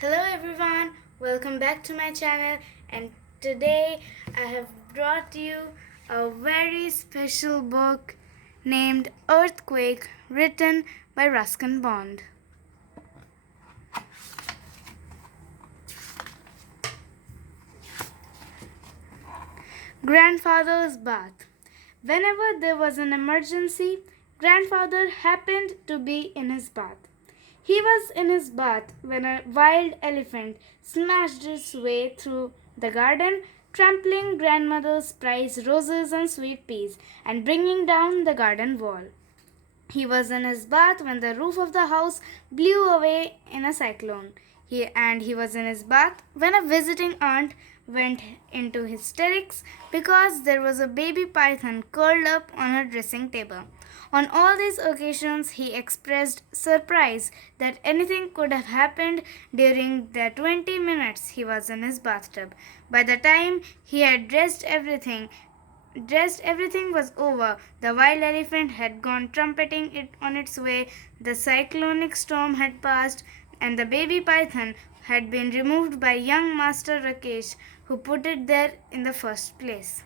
Hello everyone, welcome back to my channel, and today I have brought you a very special book named Earthquake, written by Ruskin. Grandfather's bath. Whenever there was an emergency, grandfather happened to be in his bath. He was in his bath when a wild elephant smashed its way through the garden, trampling grandmother's prized roses and sweet peas and bringing down the garden wall. He was in his bath when the roof of the house blew away in a cyclone. He was in his bath when a visiting aunt went into hysterics because there was a baby python curled up on her dressing table. On all these occasions, he expressed surprise that anything could have happened during the 20 minutes he was in his bathtub. By the time he had everything was over. The wild elephant had gone trumpeting it on its way, the cyclonic storm had passed, and the baby python had been removed by young Master Rakesh, who put it there in the first place.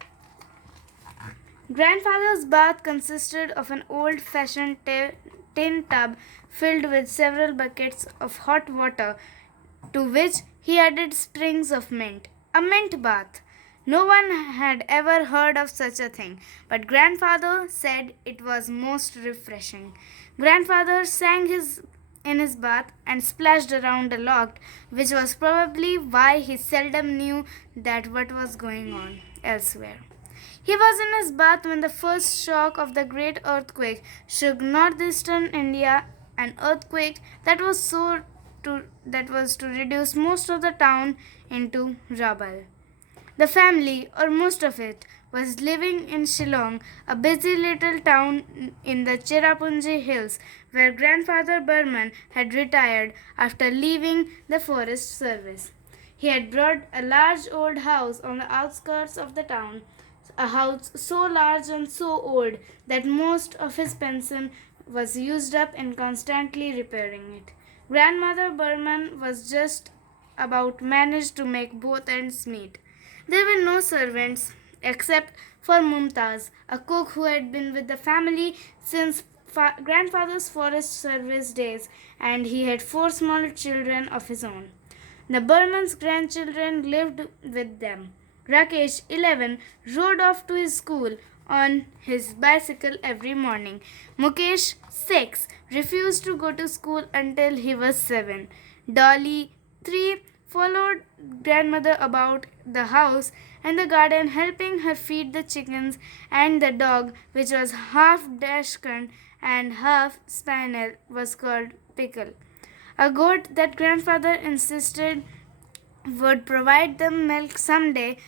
Grandfather's bath consisted of an old-fashioned tin tub filled with several buckets of hot water, to which he added sprigs of mint. A mint bath. No one had ever heard of such a thing, but grandfather said it was most refreshing. Grandfather in his bath and splashed around a lot, which was probably why he seldom knew that what was going on elsewhere. He was in his bath when the first shock of the great earthquake shook northeastern India, an earthquake that was to reduce most of the town into rubble. The family, or most of it, was living in Shillong, a busy little town in the Cherrapunji Hills, where grandfather Burman had retired after leaving the forest service. He had bought a large old house on the outskirts of the town, a house so large and so old that most of his pension was used up in constantly repairing it. Grandmother Burman was just about managed to make both ends meet. There were no servants except for Mumtaz, a cook who had been with the family since grandfather's forest service days, and he had four small children of his own. The Burman's grandchildren lived with them. Rakesh, 11, rode off to his school on his bicycle every morning. Mukesh, 6, refused to go to school until he was 7. Dolly, 3, followed grandmother about the house and the garden, helping her feed the chickens and the dog, which was half Dachshund and half Spaniel, was called Pickle. A goat that grandfather insisted would provide them milk someday,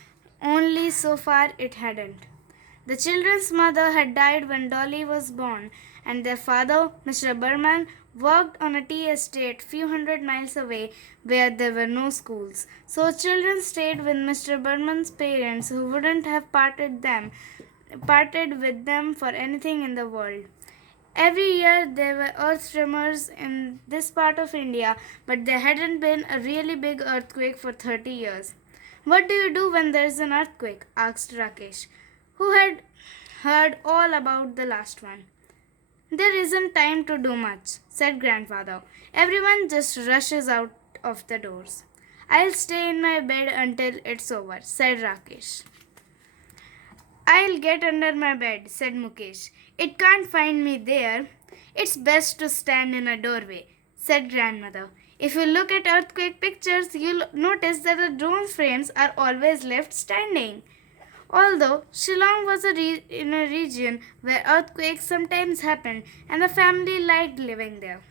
only so far it hadn't. The children's mother had died when Dolly was born, and their father, Mr. Burman, worked on a tea estate few hundred miles away where there were no schools. So children stayed with Mr. Burman's parents, who wouldn't have parted with them for anything in the world. Every year there were earth tremors in this part of India, but there hadn't been a really big earthquake for 30 years. What do you do when there is an earthquake? Asked Rakesh, who had heard all about the last one. There isn't time to do much, said grandfather. Everyone just rushes out of the doors. I'll stay in my bed until it's over, said Rakesh. I'll get under my bed, said Mukesh. It can't find me there. It's best to stand in a doorway, said grandmother. If you look at earthquake pictures, you'll notice that the drone frames are always left standing. Although Shillong was in a region where earthquakes sometimes happened and the family liked living there.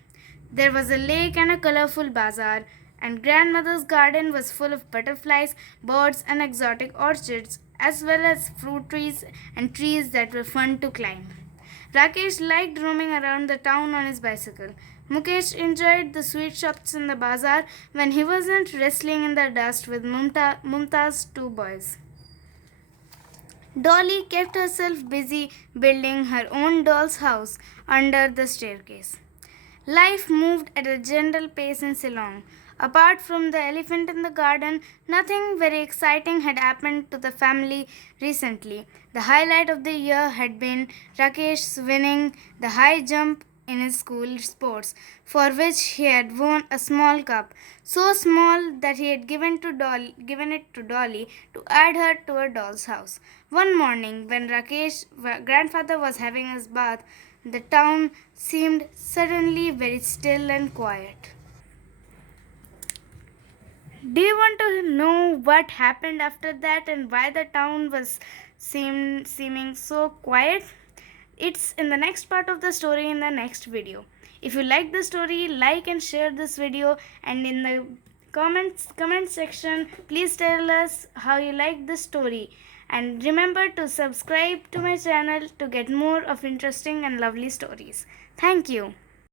There was a lake and a colorful bazaar, and grandmother's garden was full of butterflies, birds, and exotic orchids, as well as fruit trees and trees that were fun to climb. Rakesh liked roaming around the town on his bicycle. Mukesh enjoyed the sweet shops in the bazaar when he wasn't wrestling in the dust with Mumtaz's two boys. Dolly kept herself busy building her own doll's house under the staircase. Life moved at a gentle pace in Ceylon. Apart from the elephant in the garden, nothing very exciting had happened to the family recently. The highlight of the year had been Rakesh winning the high jump in his school sports, for which he had won a small cup, so small that he had given it to Dolly to add her to her doll's house. One morning, when Rakesh's grandfather was having his bath, the town seemed suddenly very still and quiet. Do you want to know what happened after that and why the town was seeming so quiet? It's in the next part of the story in the next video. If you like the story, like and share this video, and in the comment section please tell us how you like this story, and remember to subscribe to my channel to get more of interesting and lovely stories. Thank you.